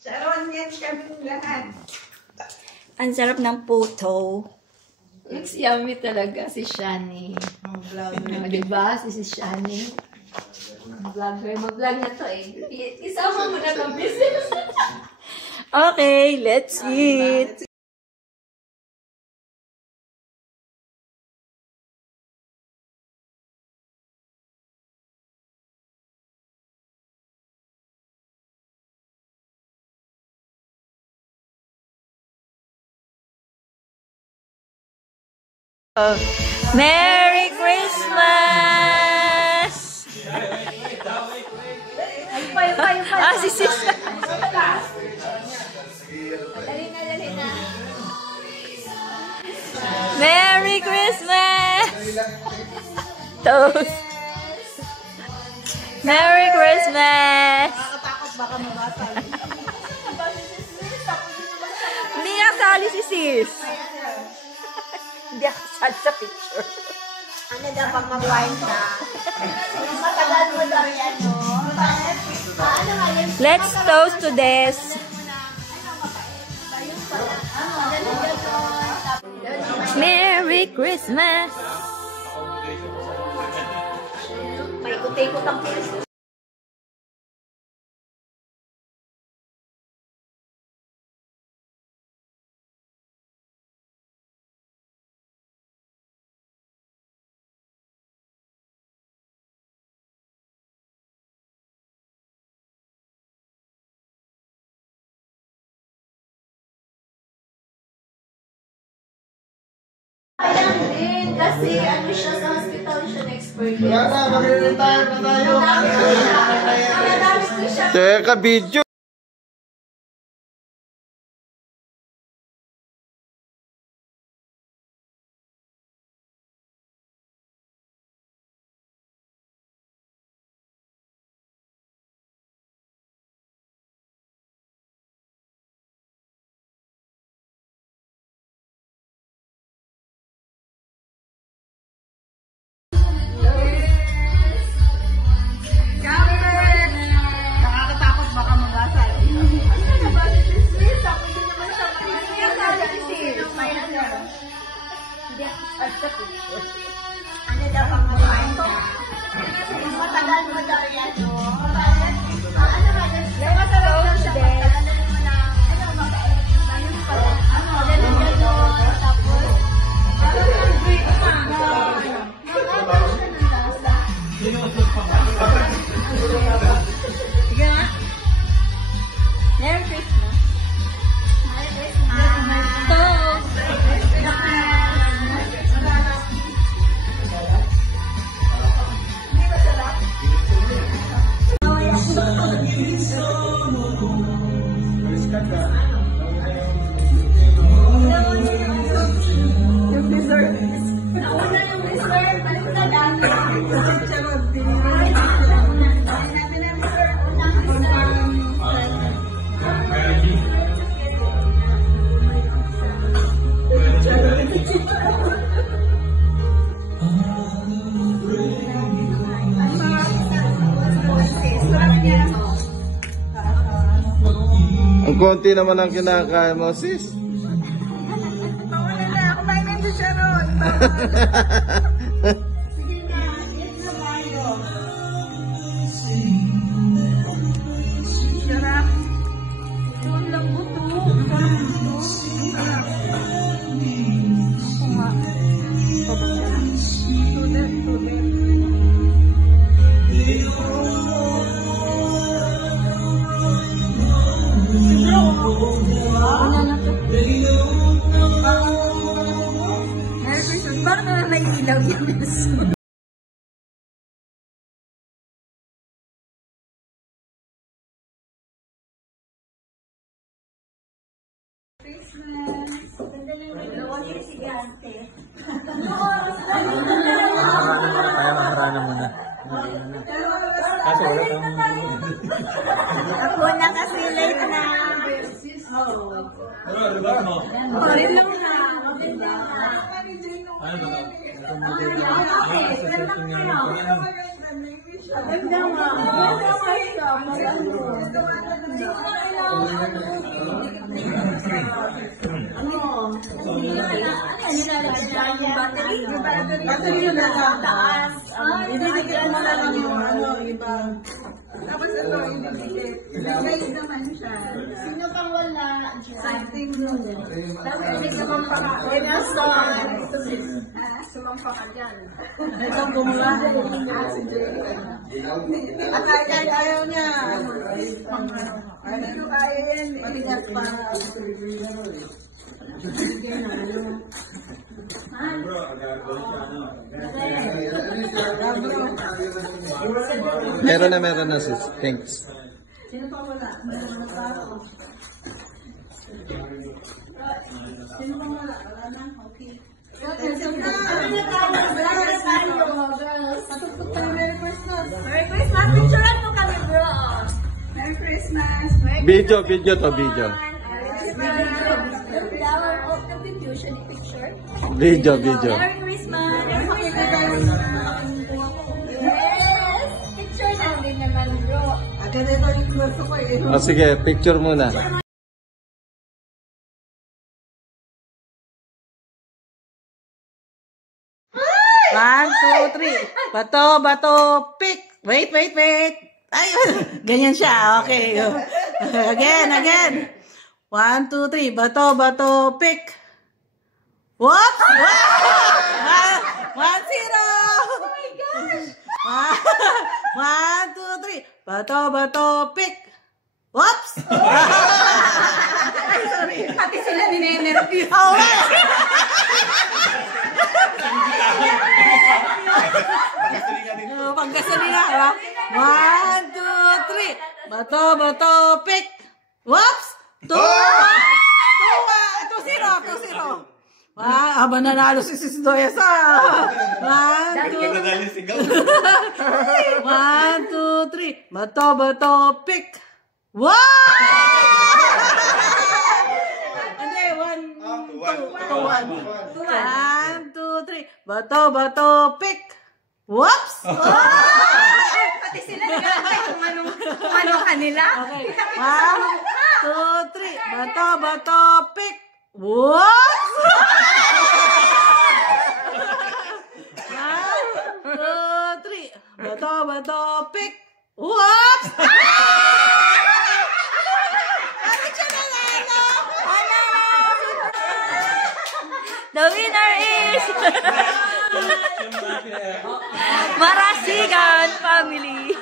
Sharon, yan kami lahat. Ang sarap ng puto. It's yummy talaga si Shani. Ang vlogger. Diba? Si Shani. Vlogger. Mag-vlog na to eh. Isama mo na ng business. Okay, let's eat. Merry Christmas! Ah, si sis. Dali na. Merry Christmas! Toast. Merry Christmas! Nakakatakot baka mabasag. Hindi nakasali si sis. Hindi ako sad sa picture. Ano daw pag mag-wine ka? Matagal mo daw yan, no? Ano nga yun? Let's toast to this. Merry Christmas! May utikot ang pulis. Ayan din, kasi ano siya sa hospital siya na-experience. Wala na, mag-retire na tayo. Nagamit ko siya. Teka, video. Nakakatakot baka mabasag. Ano daw pang mag-wine ka? Matagal mo daw yan, no? Ano nga yun? Matagal mo siya. Matagal mo na. Ano, mabait. Ayun pala. Ano, ganun. Tapos, parang nag-break ka. Nag-agal siya ng lasa. Sige nga. Merry Christmas. Merry Christmas. Toast. Yung dessert. Nauna yung dessert. Balik na lang. Charot. Ay, natin ang dessert. Ang konti naman ang kinakain mo, sis. Mawala na. Kumain na si Sharon. Sige na. Yes na tayo. Sarap. Ito ang lambot to. Sarap. Ako nga. Tudet. Merry Christmas. Bakit na naiilaw yun? Christmas. Ganda lang yung dalawa niya si Gante. Kaya maharana mo na. Kaso wala kang... Ako na kasi late na. Rin lang na. Ano ba? Ganda nga. Battery yun na taas. Ididikit mo na lang yung iba. Tapos ito, ididikit. Guys naman siya. Sino pang wala? Something blue. Tapos hindi sumampa ka. Wala sa sumampa ka dyan. Itong bumula. At ayaw niya. Ayaw yan. Maligat pa. Meron na sis. Thanks. Sino pa wala? Sino pa wala? Wala na? Okay. Merry Christmas! Merry Christmas! Picturean mo kami, bro! Merry Christmas! Video to, video. Video. Merry Christmas! Yes! Picture lang din naman, bro. Agad ito yung gusto ko eh. O sige, picture muna. 1, 2, 3. Bato, pick. Wait. Ay, ganyan siya. Okay. Again. 1, 2, 3. Bato, pick. Whoops! 1-0! Oh my gosh! 1, 2, 3. Bato, pick. Whoops! Ay, sorry. Pati sila ninenervous. Oh, pagkasalina, ha? 1, 2, 3. Bato, pick. Whoops! 2-0. Wow, nanalo si Sis Doya sa 1, 2, 3. Bato, pick. Wow! Hindi, 1, 2, 1. 1, 2, 3. Bato, pick. Whoops! Pati sila nag-aantay kung ano kanila. Okay. 1, 2, 3. Bato, pick. Whoops! 1, 2, 3. Bato, pick. Whoops! The winner is Marasigan family.